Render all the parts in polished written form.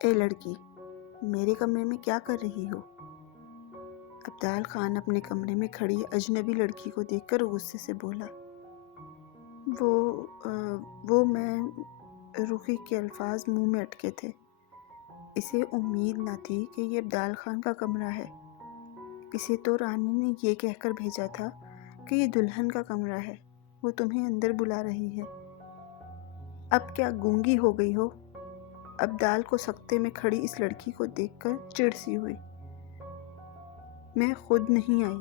اے لڑکی، میرے کمرے میں کیا کر رہی ہو؟ ابدال خان اپنے کمرے میں کھڑی اجنبی لڑکی کو دیکھ کر غصے سے بولا۔ وہ میں رخی کے الفاظ منہ میں اٹکے تھے۔ اسے امید نہ تھی کہ یہ ابدال خان کا کمرہ ہے۔ اسے تو رانی نے یہ کہہ کر بھیجا تھا کہ یہ دلہن کا کمرہ ہے، وہ تمہیں اندر بلا رہی ہے۔ اب کیا گونگی ہو گئی ہو؟ ابدال کو سکتے میں کھڑی اس لڑکی کو دیکھ کر چڑ سی ہوئی۔ میں خود نہیں آئی،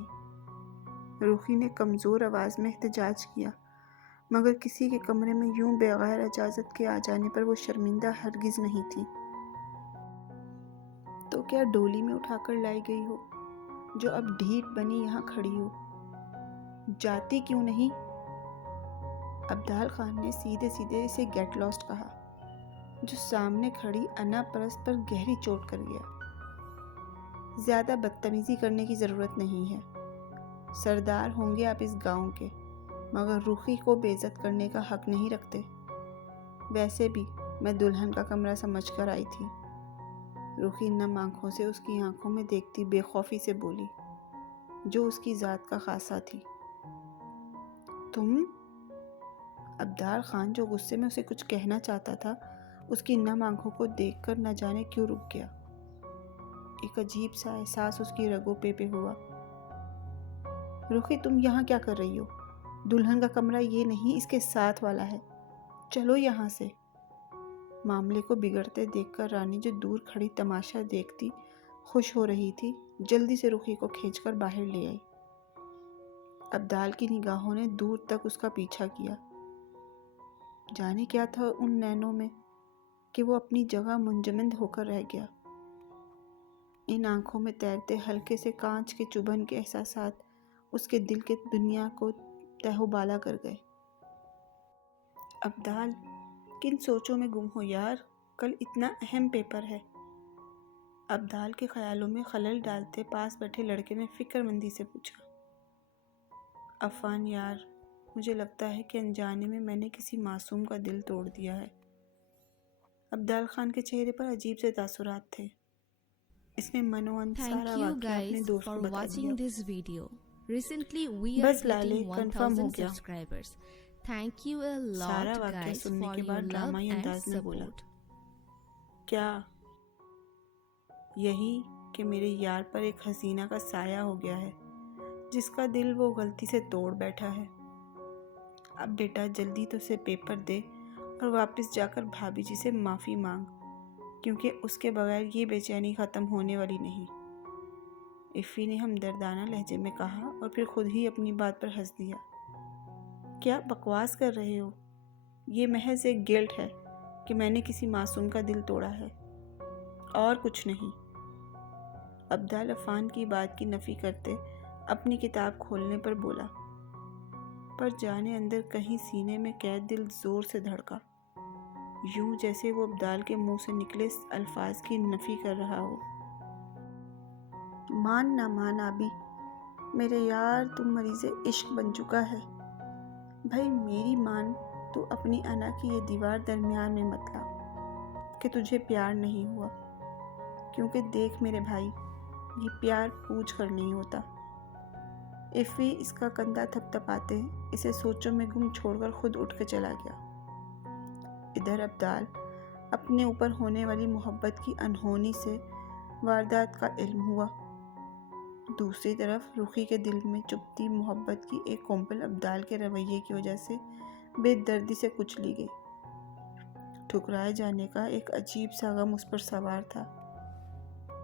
رخی نے کمزور آواز میں احتجاج کیا، مگر کسی کے کمرے میں یوں بغیر اجازت کے آ جانے پر وہ شرمندہ ہرگز نہیں تھی۔ تو کیا ڈولی میں اٹھا کر لائی گئی ہو، جو اب ڈھیٹ بنی یہاں کھڑی ہو؟ جاتی کیوں نہیں؟ ابدال خان نے سیدھے سیدھے اسے گیٹ لاسٹ کہا، جو سامنے کھڑی انا پرست پر گہری چوٹ کر گیا۔ زیادہ بدتمیزی کرنے کی ضرورت نہیں ہے، سردار ہوں گے آپ اس گاؤں کے، مگر رخی کو بے عزت کرنے کا حق نہیں رکھتے۔ ویسے بھی میں دلہن کا کمرہ سمجھ کر آئی تھی۔ رخی نم آنکھوں سے اس کی آنکھوں میں دیکھتی بے خوفی سے بولی، جو اس کی ذات کا خاصہ تھی۔ تم؟ ابدال خان جو غصے میں اسے کچھ کہنا چاہتا تھا، اس کی نم آنکھوں کو دیکھ کر نہ جانے کیوں رک گیا۔ ایک عجیب سا احساس اس کی رگوں پہ ہوا۔ رخی، تم یہاں کیا کر رہی ہو؟ دلہن کا کمرہ یہ نہیں، اس کے ساتھ والا ہے، چلو یہاں سے۔ معاملے کو بگڑتے دیکھ کر رانی، جو دور کھڑی تماشا دیکھتی خوش ہو رہی تھی، جلدی سے رخی کو کھینچ کر باہر لے آئی۔ ابدال کی نگاہوں نے دور تک اس کا پیچھا کیا۔ جانے کیا تھا ان نینوں میں کہ وہ اپنی جگہ منجمد ہو کر رہ گیا۔ ان آنکھوں میں تیرتے ہلکے سے کانچ کے چبھن کے احساسات اس کے دل کے دنیا کو تہ و بالا کر گئے۔ ابدال، کن سوچوں میں گم ہو یار؟ کل اتنا اہم پیپر ہے۔ ابدال کے خیالوں میں خلل ڈالتے پاس بیٹھے لڑکے نے فکر مندی سے پوچھا۔ عفان یار، مجھے لگتا ہے کہ انجانے میں میں نے کسی معصوم کا دل توڑ دیا ہے۔ ابدال خان کے چہرے پر عجیب سے تاثرات تھے۔ اس نے منوان سارا Thank you واقعہ اپنے guys دوست for کو بتا دیا۔ watching this video. Recently we are بس لالے، hitting کنفرم ہو 1000 گیا۔ subscribers. Thank you a سارا lot واقعہ guys سننے for کے your بعد love ڈرامائی and انداز میں بولا، support. کیا یہی کہ میرے یار پر ایک حسینہ کا سایہ ہو گیا ہے، جس کا دل وہ غلطی سے توڑ بیٹھا ہے۔ اب بیٹا جلدی تو اسے پیپر دے اور واپس جا کر بھابھی جی سے معافی مانگ، کیونکہ اس کے بغیر یہ بے چینی ختم ہونے والی نہیں۔ افی نے ہمدردانہ لہجے میں کہا اور پھر خود ہی اپنی بات پر ہنس دیا۔ کیا بکواس کر رہے ہو؟ یہ محض ایک گلٹ ہے کہ میں نے کسی معصوم کا دل توڑا ہے، اور کچھ نہیں۔ ابدال عفان کی بات کی نفی کرتے اپنی کتاب کھولنے پر بولا، پر جانے اندر کہیں سینے میں قید دل زور سے دھڑکا، یوں جیسے وہ ابدال کے منہ سے نکلے الفاظ کی نفی کر رہا ہو۔ مان نہ مان آبی، میرے یار تم مریض عشق بن چکا ہے۔ بھائی میری مان، تو اپنی انا کی یہ دیوار درمیان میں مت لا کہ تجھے پیار نہیں ہوا، کیونکہ دیکھ میرے بھائی، یہ پیار پوچھ کر نہیں ہوتا۔ افی اس کا کندھا تھپ تھپاتے اسے سوچوں میں گم چھوڑ کر خود اٹھ کے چلا گیا۔ ادھر ابدال اپنے اوپر ہونے والی محبت کی انہونی سے واردات کا علم ہوا، دوسری طرف رخی کے دل میں چبھتی محبت کی ایک کمپل ابدال کے رویے کی وجہ سے بے دردی سے کچلی گئی۔ ٹھکرائے جانے کا ایک عجیب سا غم اس پر سوار تھا،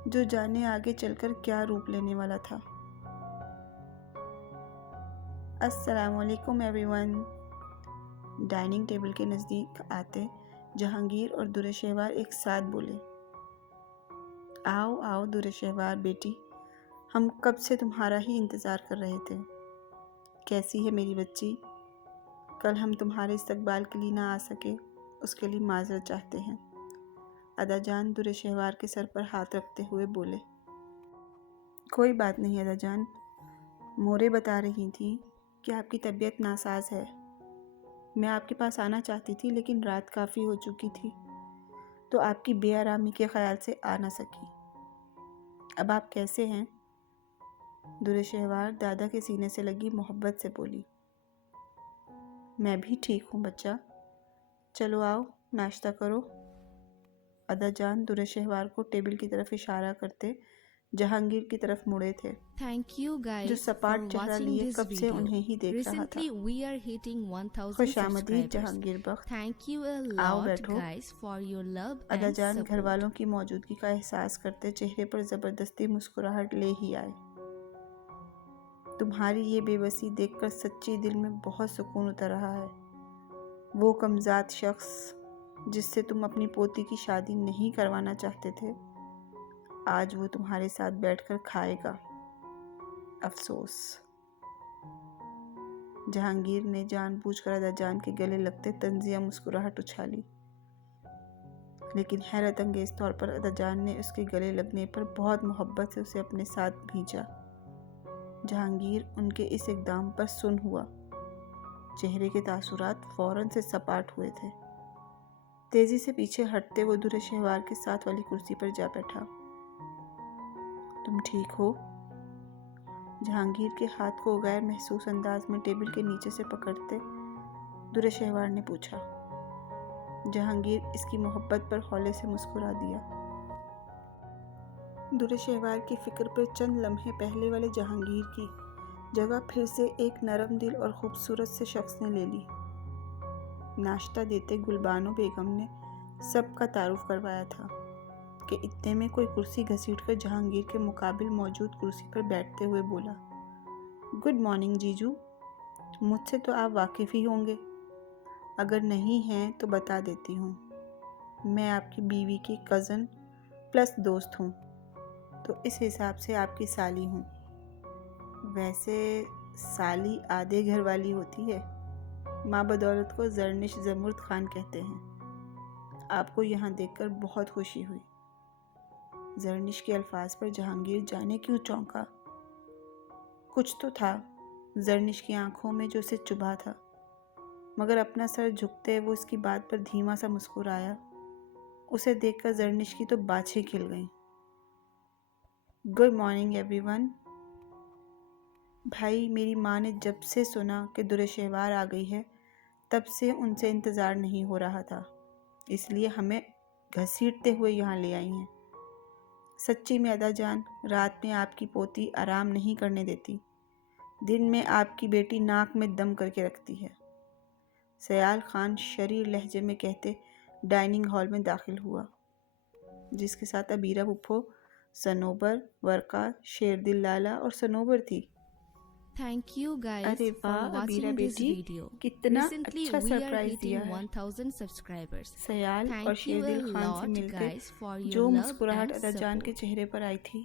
جو جانے آگے چل کر کیا روپ لینے والا تھا۔ السلام علیکم ایوری ون۔ ڈائننگ ٹیبل کے نزدیک آتے جہانگیر اور در شہوار ایک ساتھ بولے، آؤ آؤ در شہوار بیٹی، ہم کب سے تمہارا ہی انتظار کر رہے تھے۔ کیسی ہے میری بچی؟ کل ہم تمہارے استقبال کے لیے نہ آ سکے، اس کے لیے معذرت چاہتے ہیں۔ ادا جان در شہوار کے سر پر ہاتھ رکھتے ہوئے بولے۔ کوئی بات نہیں ادا جان، مورے بتا رہی تھی کہ آپ کی طبیعت ناساز ہے۔ میں آپ کے پاس آنا چاہتی تھی، لیکن رات کافی ہو چکی تھی۔ تو آپ کی بے آرامی کے خیال سے آ نہ سکی۔ اب آپ کیسے ہیں؟ در شہوار دادا کے سینے سے لگی محبت سے بولی۔ میں بھی ٹھیک ہوں بچہ، چلو آؤ ناشتہ کرو۔ ادا جان در شہوار کو ٹیبل کی طرف اشارہ کرتے جہانگیر کی طرف مڑے تھے، Thank you جو guys for سپاٹ چہرہ watching لیے this کب سے video. انہیں ہی دیکھ رہا تھا۔ Recently we are hitting 1000 خوش آمدید subscribers. جہانگیر بخت، Thank you a آؤ lot بیٹھو۔ guys for your love ادا and جان گھر support. والوں کی موجودگی کا احساس کرتے چہرے پر زبردستی مسکراہٹ لے ہی آئے۔ تمہاری یہ بے بسی دیکھ کر سچی دل میں بہت سکون اتر رہا ہے۔ وہ کمزاد شخص جس سے تم اپنی پوتی کی شادی نہیں کروانا چاہتے تھے، آج وہ تمہارے ساتھ بیٹھ کر کھائے گا۔ افسوس۔ جہانگیر نے جان بوجھ کر ادا جان کے گلے لگتے طنزیہ مسکراہٹ اچھالی، لیکن حیرت انگیز طور پر ادا جان نے اس کے گلے لگنے پر بہت محبت سے اسے اپنے ساتھ بھینچا۔ جہانگیر ان کے اس اقدام پر سن ہوا، چہرے کے تاثرات فوراً سے سپاٹ ہوئے تھے۔ تیزی سے پیچھے ہٹتے وہ در شہوار کے ساتھ والی کرسی پر جا بیٹھا۔ تم ٹھیک ہو؟ جہانگیر کے ہاتھ کو غیر محسوس انداز میں ٹیبل کے نیچے سے پکڑتے در شہوار نے پوچھا۔ جہانگیر اس کی محبت پر ہولے سے مسکرا دیا۔ در شہوار کی فکر پر چند لمحے پہلے والے جہانگیر کی جگہ پھر سے ایک نرم دل اور خوبصورت سے شخص نے لے لی۔ ناشتہ دیتے گلبانو بیگم نے سب کا تعارف کروایا تھا کہ اتنے میں کوئی کرسی گھسیٹ کر جہانگیر کے مقابل موجود کرسی پر بیٹھتے ہوئے بولا، گڈ مارننگ جیجو، مجھ سے تو آپ واقف ہی ہوں گے، اگر نہیں ہیں تو بتا دیتی ہوں، میں آپ کی بیوی کی کزن پلس دوست ہوں، تو اس حساب سے آپ کی سالی ہوں۔ ویسے سالی آدھے گھر والی ہوتی ہے، ماں بدولت کو زرنش زمرد خان کہتے ہیں۔ آپ کو یہاں دیکھ کر بہت خوشی ہوئی۔ زرنش کے الفاظ پر جہانگیر جانے کیوں چونکا۔ کچھ تو تھا زرنش کی آنکھوں میں جو اسے چبھا تھا، مگر اپنا سر جھکتے وہ اس کی بات پر دھیما سا مسکرایا۔ اسے دیکھ کر زرنش کی تو باچھیں کھل گئیں۔ Good morning every one. بھائی، میری ماں نے جب سے سنا کہ در شہوار آ گئی ہے تب سے ان سے انتظار نہیں ہو رہا تھا، اس لیے ہمیں گھسیٹتے ہوئے یہاں لے آئی ہیں۔ سچی میں ادا جان، رات میں آپ کی پوتی آرام نہیں کرنے دیتی، دن میں آپ کی بیٹی ناک میں دم کر کے رکھتی ہے، سیال خان شریر لہجے میں کہتے ڈائننگ ہال میں داخل ہوا، جس کے ساتھ ابیرہ پھپھو، سنوبر، ورقا، شیردل لالا اور سنوبر تھی۔ Thank you guys array for واہ ابیرہ watching this بیٹی، video. کتنا Recently اچھا we are سرپرائز hitting دیا ہے۔ 1000 subscribers. سیال اور Thank you a Sherdil Khan سے lot مل کے guys for your جو love مسکراہٹ and ادا جان کے support. چہرے پر آئی تھی،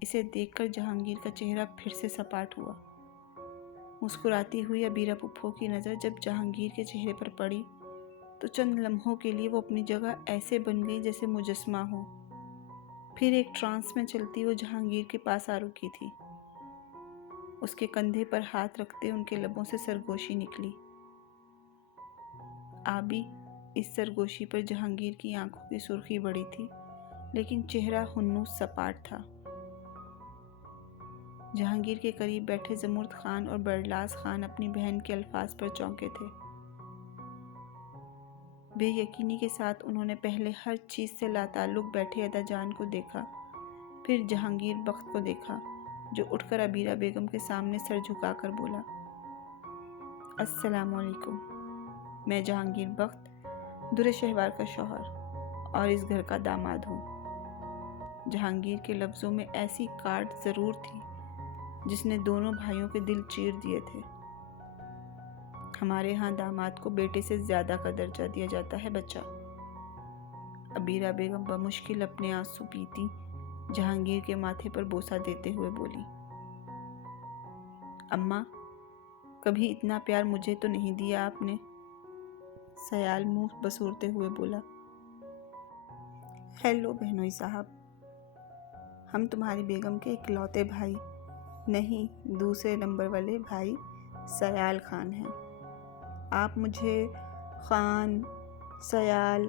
اسے دیکھ کر جہانگیر کا چہرہ پھر سے سپاٹ ہوا۔ مسکراتی ہوئی ابیرہ پھپھو کی نظر جب جہانگیر کے چہرے پر پڑی تو چند لمحوں کے لیے وہ اپنی جگہ ایسے بن گئی جیسے مجسمہ ہو، پھر ایک ٹرانس میں چلتی وہ جہانگیر کے پاس آ رکی تھی۔ اس کے کندھے پر ہاتھ رکھتے ان کے لبوں سے سرگوشی نکلی۔ آبی اس سرگوشی پر جہانگیر کی آنکھوں کی سرخی بڑھی تھی، لیکن چہرہ ہنوز سپاٹ تھا۔ جہانگیر کے قریب بیٹھے زمرد خان اور برلاس خان اپنی بہن کے الفاظ پر چونکے تھے۔ بے یقینی کے ساتھ انہوں نے پہلے ہر چیز سے لاتعلق بیٹھے ادا جان کو دیکھا، پھر جہانگیر بخت کو دیکھا جو اٹھ کر ابیرہ بیگم کے سامنے سر جھکا کر بولا، السلام علیکم، میں جہانگیر بخت، در شہوار کا شوہر اور اس گھر کا داماد ہوں۔ جہانگیر کے لفظوں میں ایسی کاٹ ضرور تھی جس نے دونوں بھائیوں کے دل چیر دیے تھے۔ ہمارے ہاں داماد کو بیٹے سے زیادہ کا درجہ دیا جاتا ہے بچہ۔ ابیرہ بیگم بمشکل اپنے آنسو پیتی جہانگیر کے ماتھے پر بوسہ دیتے ہوئے بولی، اماں، کبھی اتنا پیار مجھے تو نہیں دیا آپ نے۔ سیال منہ بسورتے ہوئے بولا، ہیلو بہنوئی صاحب، ہم تمہاری بیگم کے اکلوتے بھائی نہیں، دوسرے نمبر والے بھائی سیال خان ہیں۔ آپ مجھے خان، سیال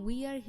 we are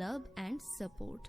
love and support.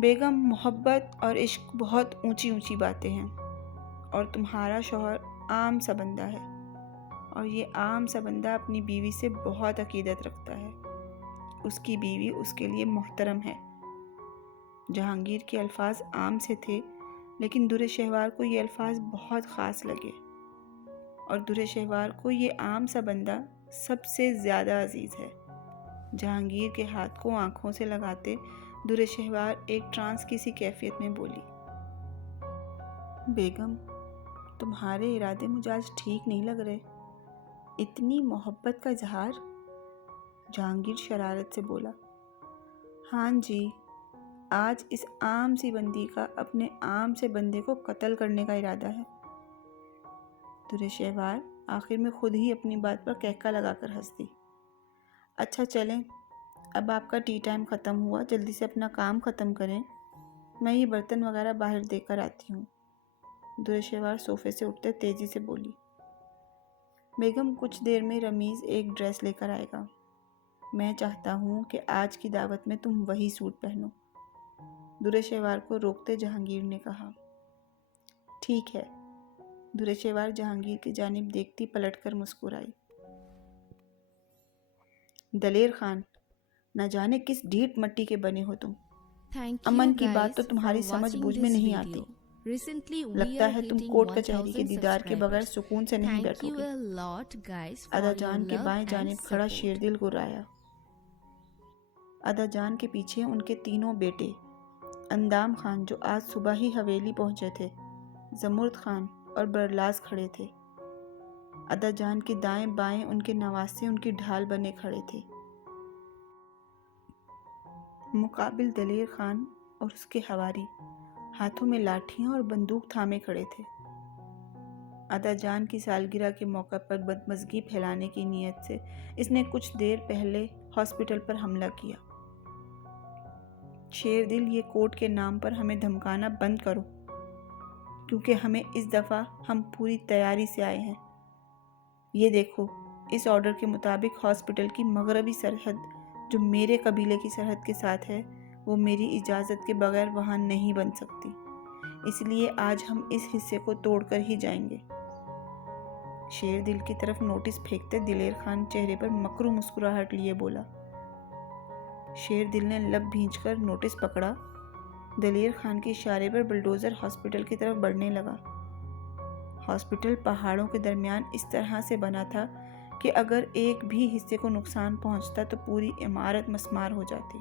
بیگم، محبت اور عشق بہت اونچی اونچی باتیں ہیں، اور تمہارا شوہر عام سا بندہ ہے، اور یہ عام سا بندہ اپنی بیوی سے بہت عقیدت رکھتا ہے۔ اس کی بیوی اس کے لیے محترم ہے۔ جہانگیر کے الفاظ عام سے تھے، لیکن در شہوار کو یہ الفاظ بہت خاص لگے، اور در شہوار کو یہ عام سا بندہ سب سے زیادہ عزیز ہے۔ جہانگیر کے ہاتھ کو آنکھوں سے لگاتے در شہوار ایک ٹرانس کی سی کیفیت میں بولی، بیگم، تمہارے ارادے مجھے آج ٹھیک نہیں لگ رہے۔ اتنی محبت کا اظہار؟ جہانگیر شرارت سے بولا، ہاں جی، آج اس عام سی بندی کا اپنے عام سے بندے کو قتل کرنے کا ارادہ ہے۔ در شہوار آخر میں خود ہی اپنی بات پر کہکا لگا کر ہنس دی۔ اچھا چلیں، اب آپ کا ٹی ٹائم ختم ہوا، جلدی سے اپنا کام ختم کریں، میں یہ برتن وغیرہ باہر دے کر آتی ہوں۔ در شہوار صوفے سے اٹھتے تیزی سے بولی، بیگم، کچھ دیر میں رمیز ایک ڈریس لے کر آئے گا، میں چاہتا ہوں کہ آج کی دعوت میں تم وہی سوٹ پہنو۔ در شہوار کو روکتے جہانگیر نے کہا، ٹھیک ہے۔ در شہوار جہانگیر کی جانب دیکھتی پلٹ کر مسکرائی۔ دلیر خان، نہ جانے کس ڈھیٹ مٹی کے بنے ہو تم۔ Thank امن you کی بات تو guys تمہاری for سمجھ watching بوجھ میں this نہیں video. آتی۔ Recently we لگتا are ہے تم hitting کوٹ کچہری کے 1000 دیدار کے بغیر subscribers. سکون سے نہیں Thank بیٹھو you گے۔ a lot guys for ادا your جان کے love بائیں and جانب کھڑا support. شیردل گرایا۔ ادا جان کے پیچھے ان کے تینوں بیٹے، اندام خان جو آج صبح ہی حویلی پہنچے تھے، زمرد خان اور برلاس کھڑے تھے۔ ادا جان کے دائیں بائیں ان کے نواسے ان کی ڈھال بنے کھڑے تھے۔ مقابل دلیر خان اور اس کے حواری ہاتھوں میں لاٹھیاں اور بندوق تھامے کھڑے تھے۔ ادا جان کی سالگرہ کے موقع پر بدمزگی پھیلانے کی نیت سے اس نے کچھ دیر پہلے ہاسپٹل پر حملہ کیا۔ شیردل، یہ کورٹ کے نام پر ہمیں دھمکانا بند کرو، کیونکہ ہمیں اس دفعہ ہم پوری تیاری سے آئے ہیں۔ یہ دیکھو، اس آرڈر کے مطابق ہاسپٹل کی مغربی سرحد جو میرے قبیلے کی سرحد کے ساتھ ہے، وہ میری اجازت کے بغیر وہاں نہیں بن سکتی، اس لیے آج ہم اس حصے کو توڑ کر ہی جائیں گے۔ شیردل کی طرف نوٹس پھینکتے دلیر خان چہرے پر مکرو مسکراہٹ لیے بولا۔ شیردل نے لب بھینچ کر نوٹس پکڑا۔ دلیر خان کے اشارے پر بلڈوزر ہاسپٹل کی طرف بڑھنے لگا۔ ہاسپٹل پہاڑوں کے درمیان اس طرح سے بنا تھا کہ اگر ایک بھی حصے کو نقصان پہنچتا تو پوری عمارت مسمار ہو جاتی۔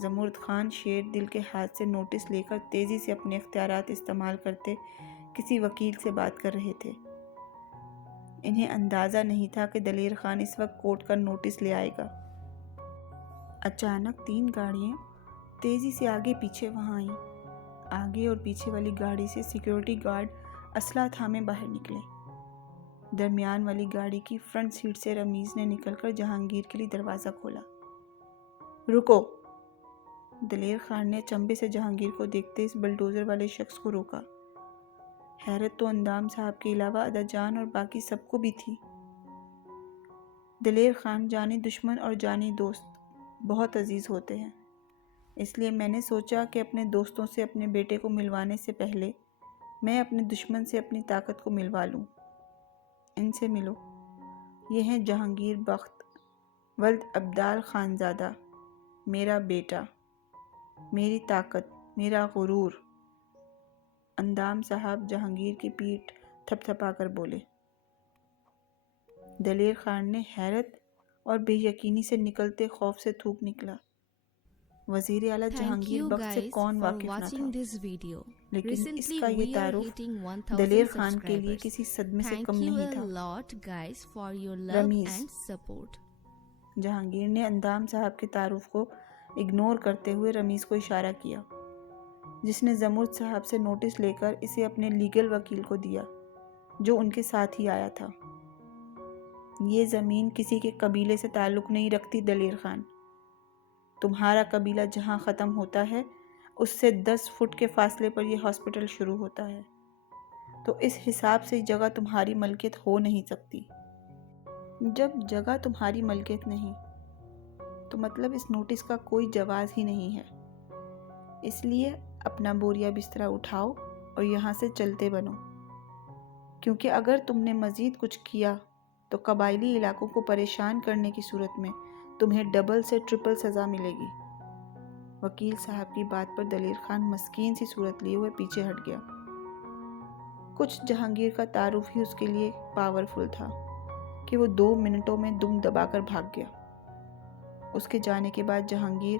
زمرد خان شیردل کے ہاتھ سے نوٹس لے کر تیزی سے اپنے اختیارات استعمال کرتے کسی وکیل سے بات کر رہے تھے۔ انہیں اندازہ نہیں تھا کہ دلیر خان اس وقت کورٹ کا نوٹس لے آئے گا۔ اچانک 3 گاڑیاں تیزی سے آگے پیچھے وہاں آئیں۔ آگے اور پیچھے والی گاڑی سے سیکیورٹی گارڈ اسلحہ تھامے باہر نکلے۔ درمیان والی گاڑی کی فرنٹ سیٹ سے رمیز نے نکل کر جہانگیر کے لیے دروازہ کھولا۔ رکو! دلیر خان نے چنبے سے جہانگیر کو دیکھتے اس بلڈوزر والے شخص کو روکا۔ حیرت تو اندام صاحب کے علاوہ ادا جان اور باقی سب کو بھی تھی۔ دلیر خان جانی دشمن اور جانی دوست بہت عزیز ہوتے ہیں، اس لیے میں نے سوچا کہ اپنے دوستوں سے اپنے بیٹے کو ملوانے سے پہلے میں اپنے دشمن سے اپنی طاقت کو ملوا لوں۔ ان سے ملو، یہ ہیں جہانگیر بخت ولد عبدال خانزادہ، میرا بیٹا، میری طاقت، میرا غرور۔ اندام صاحب جہانگیر کی پیٹھ تھپ تھپا کر بولے۔ دلیر خان نے حیرت اور بے یقینی سے نکلتے خوف سے تھوک نکلا۔ وزیر اعلیٰ Thank جہانگیر you بخت سے guys کون for واقف نہ watching تھا، this video. لیکن اس Recently کا we یہ are تعارف hitting 1000 دلیر خان کے لیے subscribers. کسی صدمے سے Thank کم you نہیں a تھا۔ lot guys for your love Ramiz, and support. Jahangir نے اندام صاحب کے تعارف کو اگنور کرتے ہوئے رمیز کو اشارہ کیا، جس نے زمرد صاحب سے نوٹس لے کر اسے اپنے لیگل وکیل کو دیا جو ان کے ساتھ ہی آیا تھا۔ یہ زمین کسی کے قبیلے سے تعلق نہیں رکھتی دلیر خان، تمہارا قبیلہ جہاں ختم ہوتا ہے اس سے 10 فٹ کے فاصلے پر یہ ہاسپٹل شروع ہوتا ہے، تو اس حساب سے جگہ تمہاری ملکیت ہو نہیں سکتی۔ جب جگہ تمہاری ملکیت نہیں تو مطلب اس نوٹس کا کوئی جواز ہی نہیں ہے، اس لیے اپنا بوریا بسترا اٹھاؤ اور یہاں سے چلتے بنو، کیونکہ اگر تم نے مزید کچھ کیا تو قبائلی علاقوں کو پریشان کرنے کی صورت میں تمہیں ڈبل سے ٹرپل سزا ملے گی۔ وکیل صاحب کی بات پر دلیر خان مسکین سی صورت لیے ہوئے پیچھے ہٹ گیا۔ کچھ جہانگیر کا تعارف ہی اس کے لیے پاورفل تھا کہ وہ 2 منٹوں میں دم دبا کر بھاگ گیا۔ اس کے جانے کے بعد جہانگیر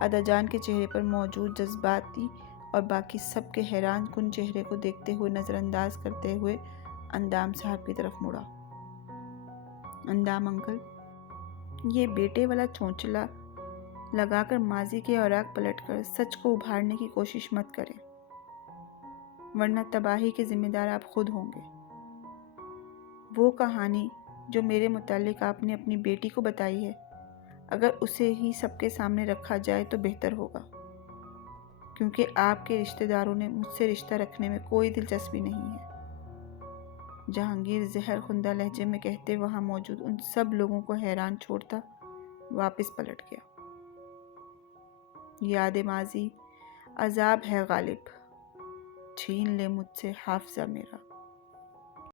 ادا جان کے چہرے پر موجود جذباتی اور باقی سب کے حیران کن چہرے کو دیکھتے ہوئے نظر انداز کرتے ہوئے اندام صاحب کی طرف مڑا۔ اندام انکل، یہ بیٹے والا چونچلا لگا کر ماضی کے اوراق پلٹ کر سچ کو ابھارنے کی کوشش مت کریں، ورنہ تباہی کے ذمہ دار آپ خود ہوں گے۔ وہ کہانی جو میرے متعلق آپ نے اپنی بیٹی کو بتائی ہے، اگر اسے ہی سب کے سامنے رکھا جائے تو بہتر ہوگا، کیونکہ آپ کے رشتہ داروں نے مجھ سے رشتہ رکھنے میں کوئی دلچسپی نہیں ہے، جہانگیر زہر خندہ لہجے میں کہتے وہاں موجود ان سب لوگوں کو حیران چھوڑتا واپس پلٹ گیا۔ یاد ماضی عذاب ہے غالب، چھین لے مجھ سے حافظہ میرا۔